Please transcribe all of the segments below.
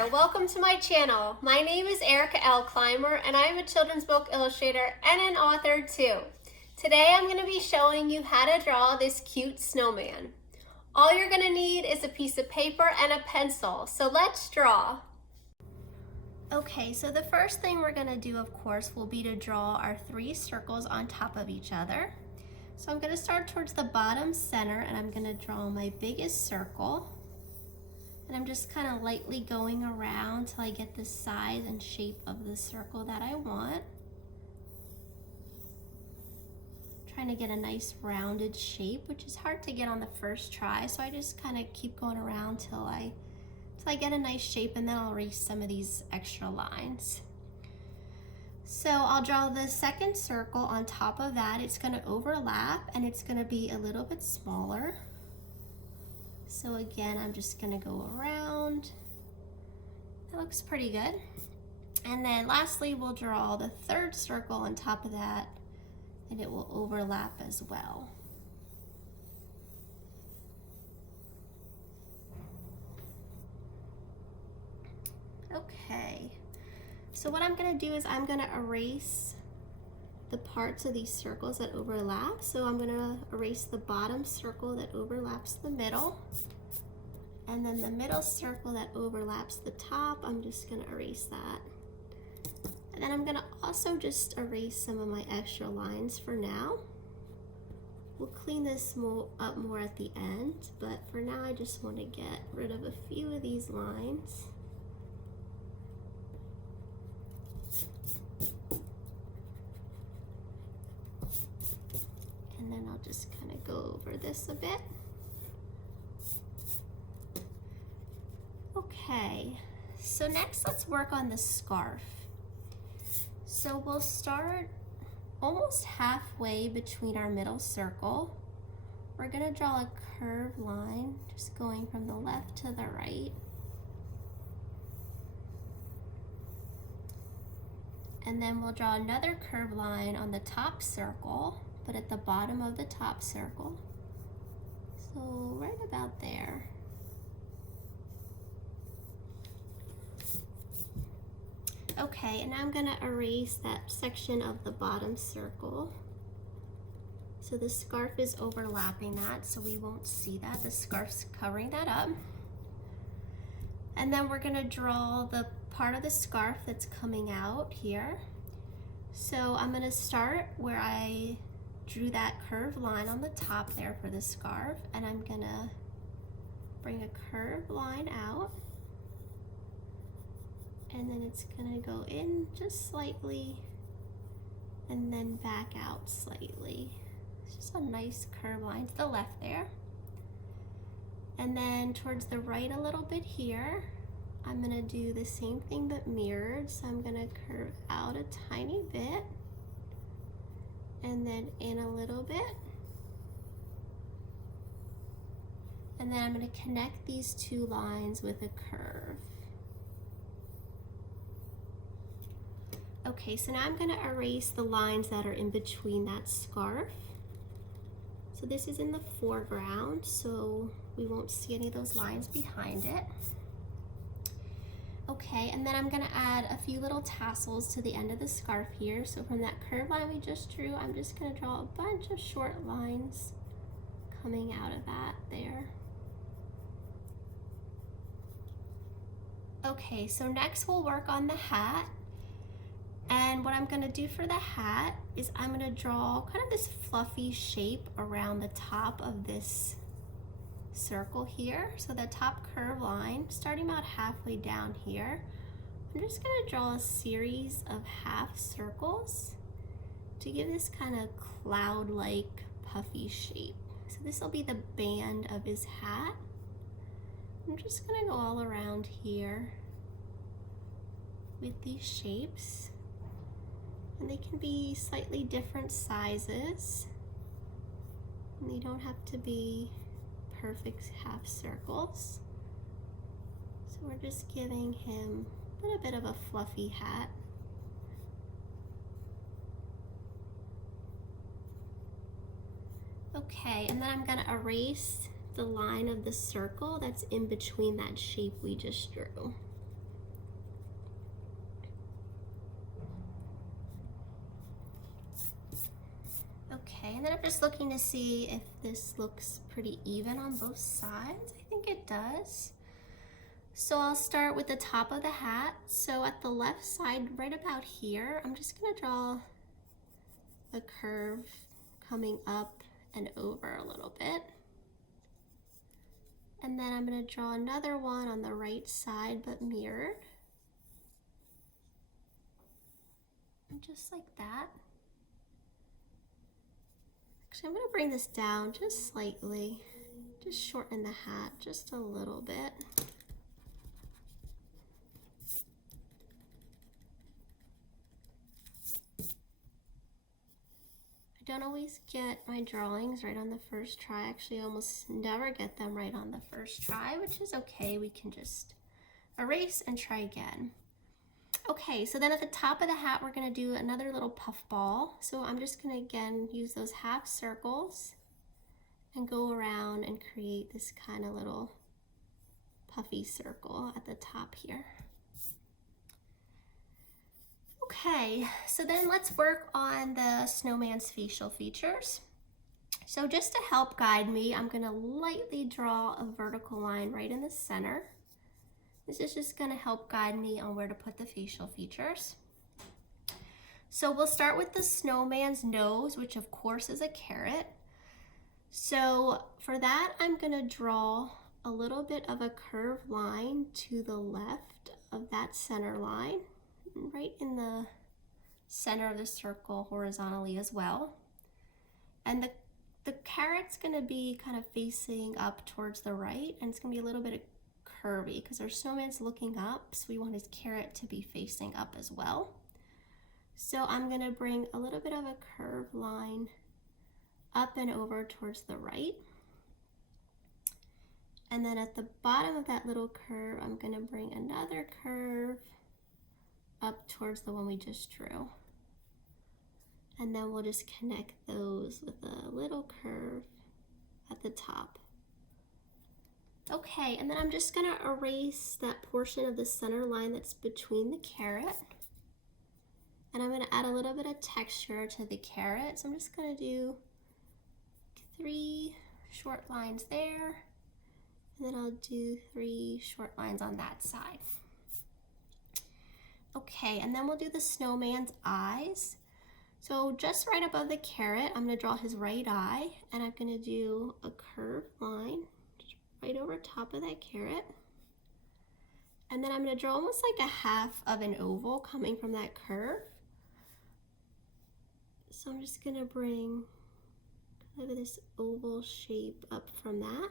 there, welcome to my channel. My name is Erica L. Clymer and I am a children's book illustrator and an author too. Today I'm going to be showing you how to draw this cute snowman. All you're going to need is a piece of paper and a pencil, so let's draw. Okay, so the first thing we're going to do, of course, will be to draw our 3 circles on top of each other. So I'm going to start towards the bottom center and I'm going to draw my biggest circle. And I'm just kind of lightly going around till I get the size and shape of the circle that I want. Trying to get a nice rounded shape, which is hard to get on the first try, so I just kind of keep going around till I get a nice shape, and then I'll erase some of these extra lines. So I'll draw the second circle on top of that. It's going to overlap and it's going to be a little bit smaller. So again, I'm just going to go around. That looks pretty good. And then lastly, we'll draw the third circle on top of that, and it will overlap as well. Okay, so what I'm going to do is I'm going to erase the parts of these circles that overlap. So I'm going to erase the bottom circle that overlaps the middle, and then the middle circle that overlaps the top, I'm just going to erase that. And then I'm going to also just erase some of my extra lines for now. We'll clean this up more at the end, but for now I just want to get rid of a few of these lines. And then I'll just kind of go over this a bit. Okay, so next let's work on the scarf. So we'll start almost halfway between our middle circle. We're going to draw a curved line, just going from the left to the right. And then we'll draw another curved line on the top circle, but at the bottom of the top circle. So right about there. Okay, and I'm going to erase that section of the bottom circle. So the scarf is overlapping that, so we won't see that. The scarf's covering that up. And then we're going to draw the part of the scarf that's coming out here. So I'm going to start where I drew that curved line on the top there for the scarf, and I'm going to bring a curved line out. And then it's gonna go in just slightly and then back out slightly. It's just a nice curved line to the left there. And then towards the right a little bit here, I'm gonna do the same thing but mirrored. So I'm gonna curve out a tiny bit and then in a little bit. And then I'm gonna connect these 2 lines with a curve. Okay, so now I'm going to erase the lines that are in between that scarf. So this is in the foreground, so we won't see any of those lines behind it. Okay, and then I'm going to add a few little tassels to the end of the scarf here. So from that curved line we just drew, I'm just going to draw a bunch of short lines coming out of that there. Okay, so next we'll work on the hat. And what I'm going to do for the hat is I'm going to draw kind of this fluffy shape around the top of this circle here. So the top curved line, starting about halfway down here, I'm just going to draw a series of half circles to give this kind of cloud-like puffy shape. So this will be the band of his hat. I'm just going to go all around here with these shapes. And they can be slightly different sizes. And they don't have to be perfect half circles. So we're just giving him a little bit of a fluffy hat. Okay, and then I'm going to erase the line of the circle that's in between that shape we just drew. and then I'm just looking to see if this looks pretty even on both sides. I think it does. So I'll start with the top of the hat. So at the left side, right about here, I'm just gonna draw a curve coming up and over a little bit. And then I'm gonna draw another one on the right side, but mirrored. And just like that. Actually, I'm gonna bring this down just slightly. Just shorten the hat just a little bit. I don't always get my drawings right on the first try. Actually, I almost never get them right on the first try, which is okay. We can just erase and try again. Okay, so then at the top of the hat, we're gonna do another little puff ball. So I'm just gonna, again, use those half circles and go around and create this kind of little puffy circle at the top here. Okay, so then let's work on the snowman's facial features. So just to help guide me, I'm gonna lightly draw a vertical line right in the center. This is just gonna help guide me on where to put the facial features. So we'll start with the snowman's nose, which of course is a carrot. So for that, I'm gonna draw a little bit of a curved line to the left of that center line, right in the center of the circle horizontally as well. And the carrot's gonna be kind of facing up towards the right, and it's gonna be a little bit curvy because our snowman's looking up, so we want his carrot to be facing up as well. So I'm gonna bring a little bit of a curved line up and over towards the right. And then at the bottom of that little curve, I'm gonna bring another curve up towards the one we just drew. And then we'll just connect those with a little curve at the top. Okay, and then I'm just gonna erase that portion of the center line that's between the carrot. And I'm gonna add a little bit of texture to the carrot. So I'm just gonna do 3 short lines there. And then I'll do 3 short lines on that side. Okay, and then we'll do the snowman's eyes. So just right above the carrot, I'm gonna draw his right eye, and I'm gonna do a curved line just right over top of that carrot. And then I'm gonna draw almost like a half of an oval coming from that curve. So I'm just gonna bring kind of this oval shape up from that.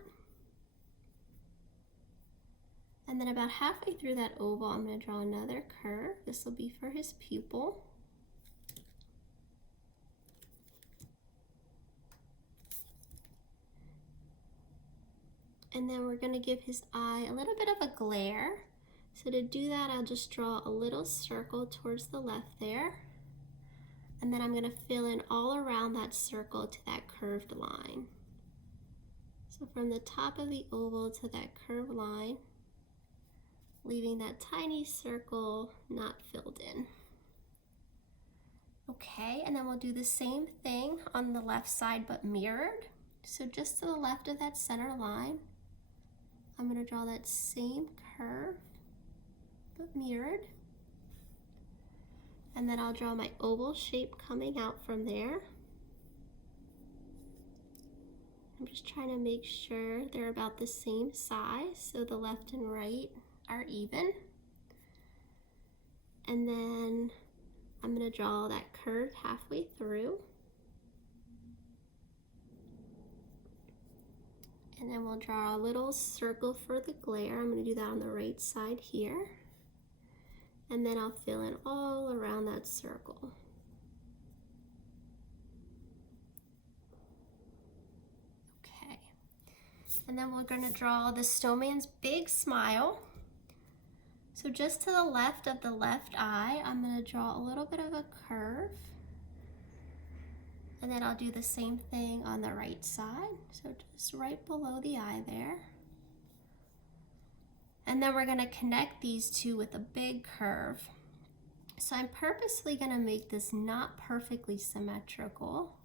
And then about halfway through that oval, I'm gonna draw another curve. This will be for his pupil. And then we're gonna give his eye a little bit of a glare. So to do that, I'll just draw a little circle towards the left there. And then I'm gonna fill in all around that circle to that curved line. So from the top of the oval to that curved line, leaving that tiny circle not filled in. Okay, and then we'll do the same thing on the left side but mirrored. So just to the left of that center line, I'm gonna draw that same curve but mirrored. And then I'll draw my oval shape coming out from there. I'm just trying to make sure they're about the same size, so the left and right are even. And then I'm gonna draw that curve halfway through. And then we'll draw a little circle for the glare. I'm gonna do that on the right side here. And then I'll fill in all around that circle. Okay. And then we're gonna draw the snowman's big smile. So just to the left of the left eye, I'm gonna draw a little bit of a curve. And then I'll do the same thing on the right side. So just right below the eye there. And then we're gonna connect these two with a big curve. So I'm purposely gonna make this not perfectly symmetrical.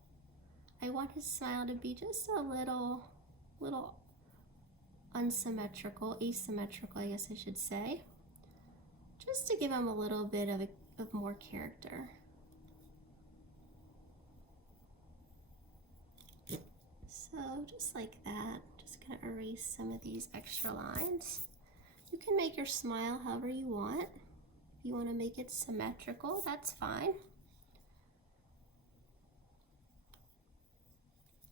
I want his smile to be just a little unsymmetrical, asymmetrical, I guess I should say, just to give him a little bit of more character. So just like that, just gonna erase some of these extra lines. You can make your smile however you want. If you want to make it symmetrical, that's fine.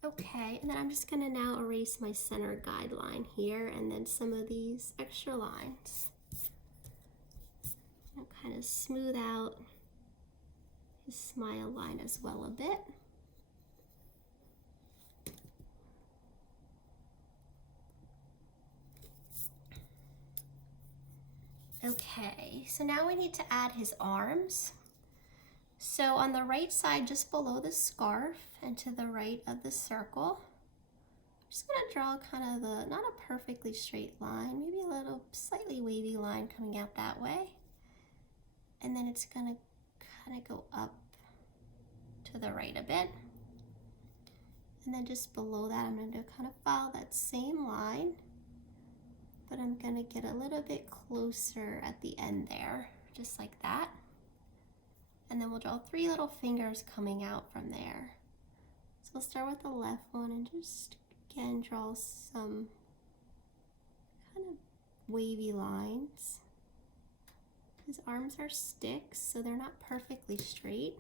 Okay, and then I'm just gonna now erase my center guideline here and then some of these extra lines. I'll kind of smooth out his smile line as well a bit. Okay, so now we need to add his arms. So on the right side, just below the scarf and to the right of the circle, I'm just gonna draw kind of not a perfectly straight line, maybe a little slightly wavy line coming out that way. And then it's gonna kind of go up to the right a bit. And then just below that, I'm gonna kind of follow that same line, but I'm gonna get a little bit closer at the end there, just like that. And then we'll draw 3 little fingers coming out from there. So we'll start with the left one and just again draw some kind of wavy lines. His arms are sticks, so they're not perfectly straight.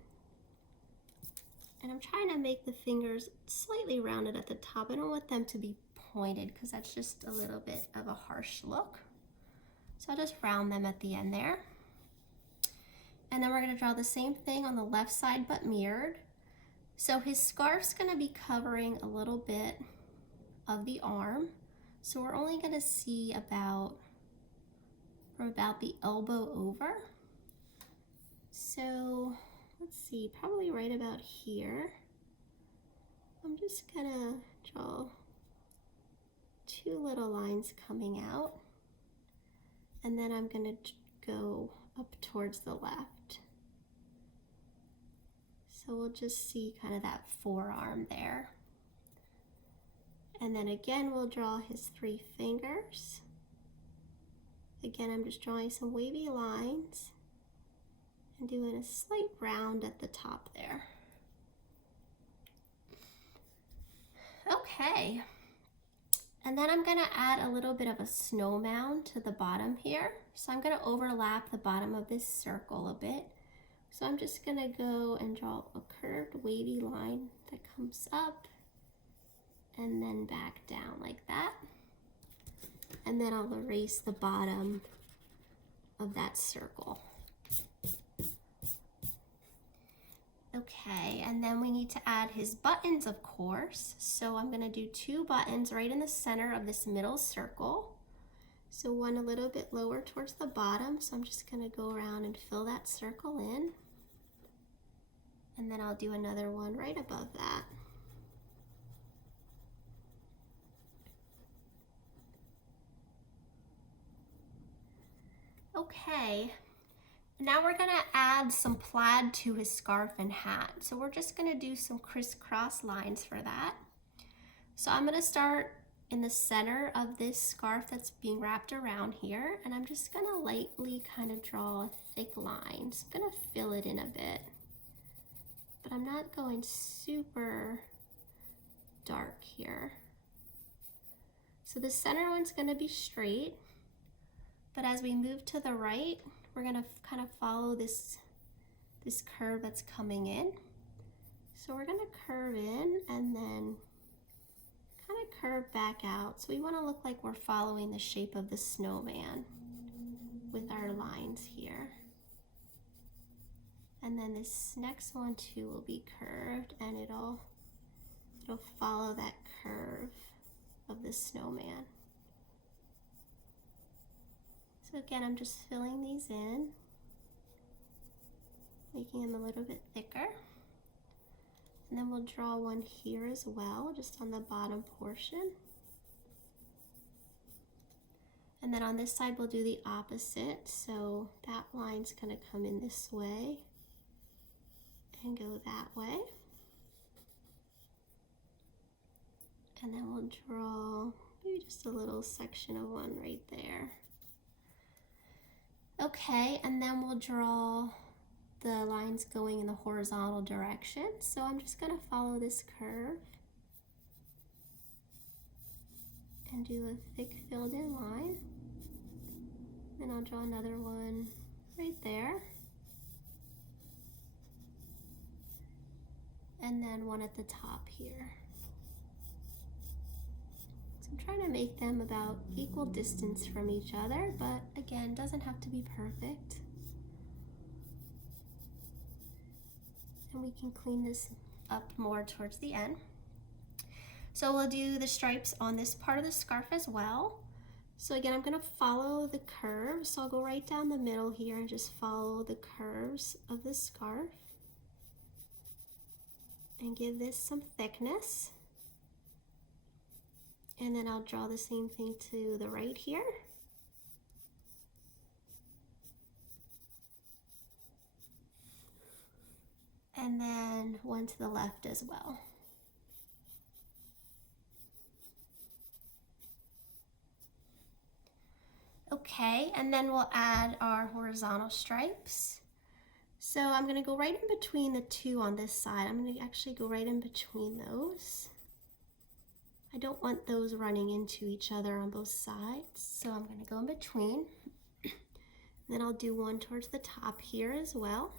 And I'm trying to make the fingers slightly rounded at the top. I don't want them to be pointed because that's just a little bit of a harsh look. So I'll just round them at the end there. And then we're gonna draw the same thing on the left side but mirrored. So his scarf's gonna be covering a little bit of the arm. So we're only gonna see from about the elbow over. So let's see, probably right about here. I'm just gonna draw 2 little lines coming out, and then I'm gonna go up towards the left. So we'll just see kind of that forearm there. And then again, we'll draw his 3 fingers. Again, I'm just drawing some wavy lines and doing a slight round at the top there. Okay. And then I'm gonna add a little bit of a snow mound to the bottom here. So I'm gonna overlap the bottom of this circle a bit. So I'm just gonna go and draw a curved wavy line that comes up and then back down like that. And then I'll erase the bottom of that circle. Okay, and then we need to add his buttons, of course. So I'm gonna do 2 buttons right in the center of this middle circle. So one a little bit lower towards the bottom. So I'm just gonna go around and fill that circle in. And then I'll do another one right above that. Okay. Now we're gonna add some plaid to his scarf and hat. So we're just gonna do some crisscross lines for that. So I'm gonna start in the center of this scarf that's being wrapped around here, and I'm just gonna lightly kind of draw a thick line. Just gonna fill it in a bit, but I'm not going super dark here. So the center one's gonna be straight, but as we move to the right, we're gonna kind of follow this curve that's coming in. So we're gonna curve in and then kind of curve back out. So we wanna look like we're following the shape of the snowman with our lines here. And then this next one too will be curved, and it'll follow that curve of the snowman. So again, I'm just filling these in, making them a little bit thicker. And then we'll draw one here as well, just on the bottom portion. And then on this side, we'll do the opposite. So that line's gonna come in this way and go that way. And then we'll draw maybe just a little section of one right there. Okay, and then we'll draw the lines going in the horizontal direction. So I'm just gonna follow this curve and do a thick filled in line. Then I'll draw another one right there. And then one at the top here. So I'm trying to make them about equal distance from each other, but again, doesn't have to be perfect. And we can clean this up more towards the end. So we'll do the stripes on this part of the scarf as well. So again, I'm gonna follow the curve. So I'll go right down the middle here and just follow the curves of the scarf and give this some thickness. And then I'll draw the same thing to the right here. And then one to the left as well. Okay, and then we'll add our horizontal stripes. So I'm gonna go right in between the two on this side. I'm gonna actually go right in between those. I don't want those running into each other on both sides, so I'm gonna go in between. Then I'll do one towards the top here as well.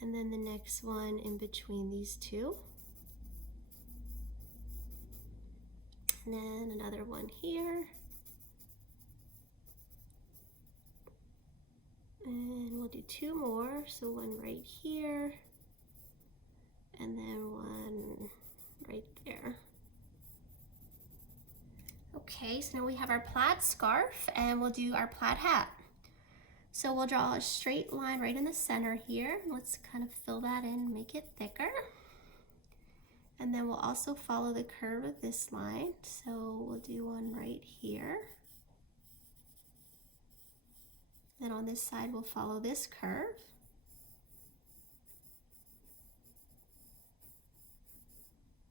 And then the next one in between these two. And then another one here. And we'll do two more, so one right here, and then one right there. Okay, so now we have our plaid scarf, and we'll do our plaid hat. So we'll draw a straight line right in the center here. Let's kind of fill that in, make it thicker. And then we'll also follow the curve of this line. So we'll do one right here. Then on this side, we'll follow this curve.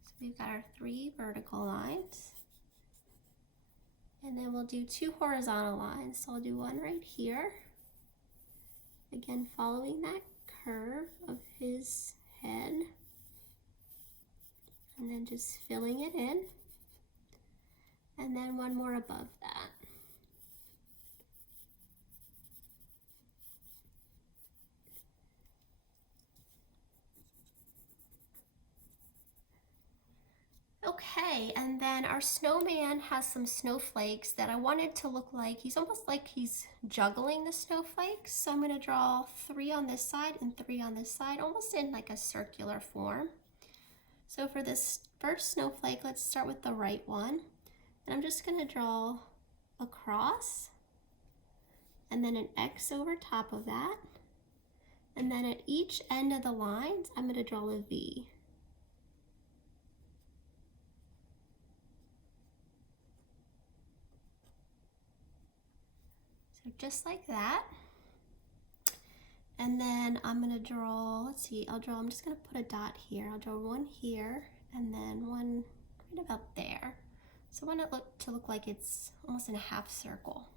So we've got our 3 vertical lines. And then we'll do 2 horizontal lines. So I'll do one right here. Again, following that curve of his head. And then just filling it in. And then one more above that. Okay, and then our snowman has some snowflakes that I wanted to look like, he's almost like he's juggling the snowflakes. So I'm gonna draw 3 on this side and 3 on this side, almost in like a circular form. So for this first snowflake, let's start with the right one. And I'm just gonna draw a cross and then an X over top of that. And then at each end of the lines, I'm gonna draw a V. Just like that. And then I'm gonna draw, let's see, I'm just gonna put a dot here. I'll draw one here and then one right about there. So I want it to look like it's almost in a half circle.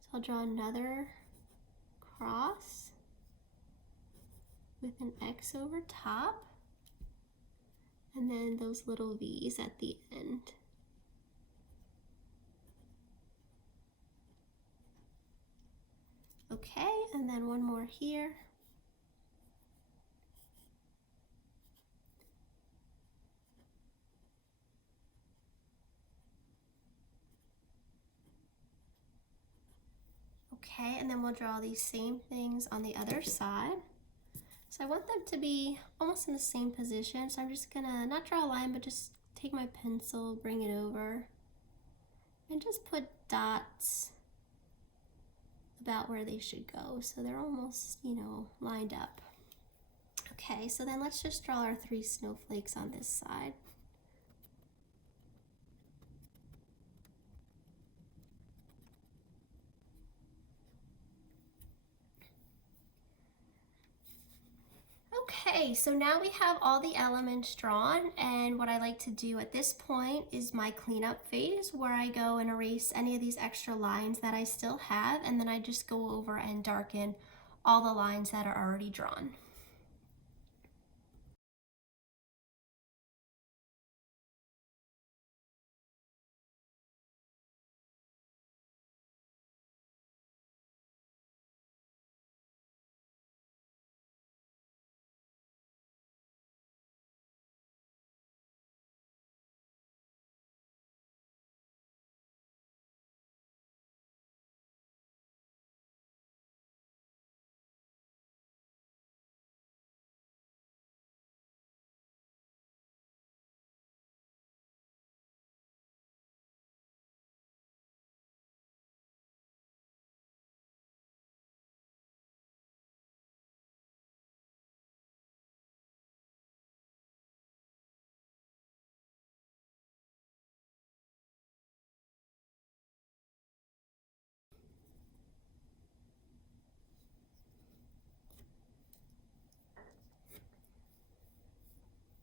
So I'll draw another cross with an X over top and then those little V's at the end. Okay, and then one more here. Okay, and then we'll draw these same things on the other side. So I want them to be almost in the same position. So I'm just gonna not draw a line, but just take my pencil, bring it over, and just put dots about where they should go. So they're almost, you know, lined up. Okay, so then let's just draw our 3 snowflakes on this side. Okay, so now we have all the elements drawn, and what I like to do at this point is my cleanup phase where I go and erase any of these extra lines that I still have, and then I just go over and darken all the lines that are already drawn.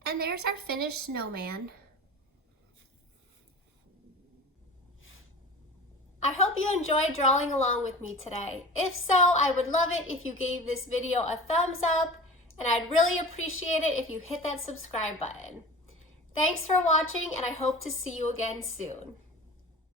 And there's our finished snowman. I hope you enjoyed drawing along with me today. If so, I would love it if you gave this video a thumbs up, and I'd really appreciate it if you hit that subscribe button. Thanks for watching, and I hope to see you again soon.